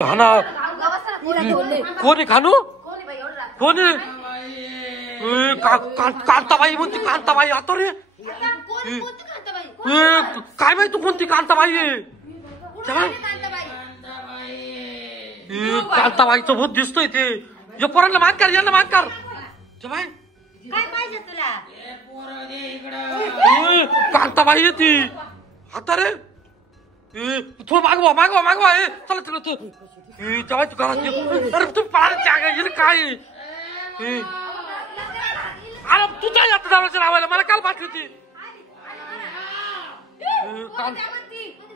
हा ना कोणी खानू कोणी कांताबाई म्हणते कांताबाई आता रे काय माहिती तू कोणती कांताबाई कांताबाईचं भूत दिसतोय ते पोरांना मान कर यांना मान कर जबाई काय पाहिजे तुला कांताबाई येते आता रे थोडं मागवा मागवा मागवा चला चला तू जबाई तू घरात अरे तू पाहायला काय अरे तुझ्या यात दरवाजा लावायला मला काल पाठली होती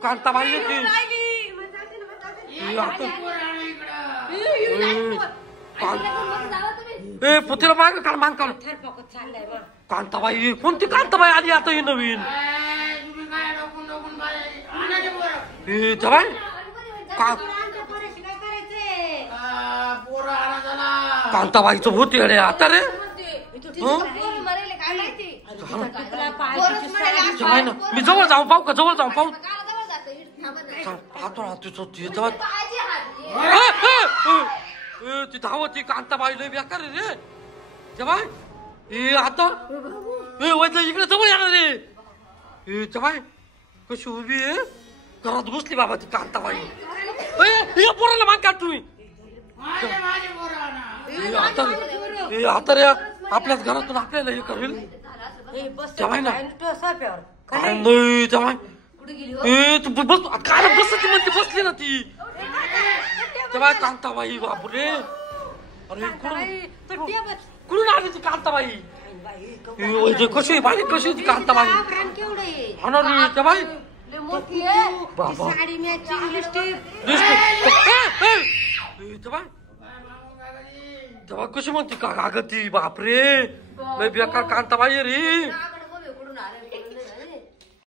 कांताबाई येते पुतीला माग काल मान काढ कांताबाई कोणती कांताबाई आली आता ही नवीन जबाई कांताबाईचं भूत येडे आता रे मी जवळ जाऊ पाहू का जवळ जाऊ पाहू पाहतो ना तुझं जवळ ती धावती कांताबाई लय बेकार रे जबाई आता वैद्य इकडे जवळ येणार रे जबाई कशी उभी आहे घरात घुसली बाबा ती कांताबाई पोराला मान काढ तुम्ही आता रे आपल्याच घरातून आपल्याला हे करेल जबाई ना काय नाही जबाई तू बस काय बसती म्हणते बसली ना ती तेव्हा कांताबाई बापरे अरे कुठून आली ती कांताबाई कशी बाई कशी ती कांताबाई हा ना रे तेव्हा बाबा तेव्हा कशी म्हणते का ती बापरे लय बेकार कांताबाई रे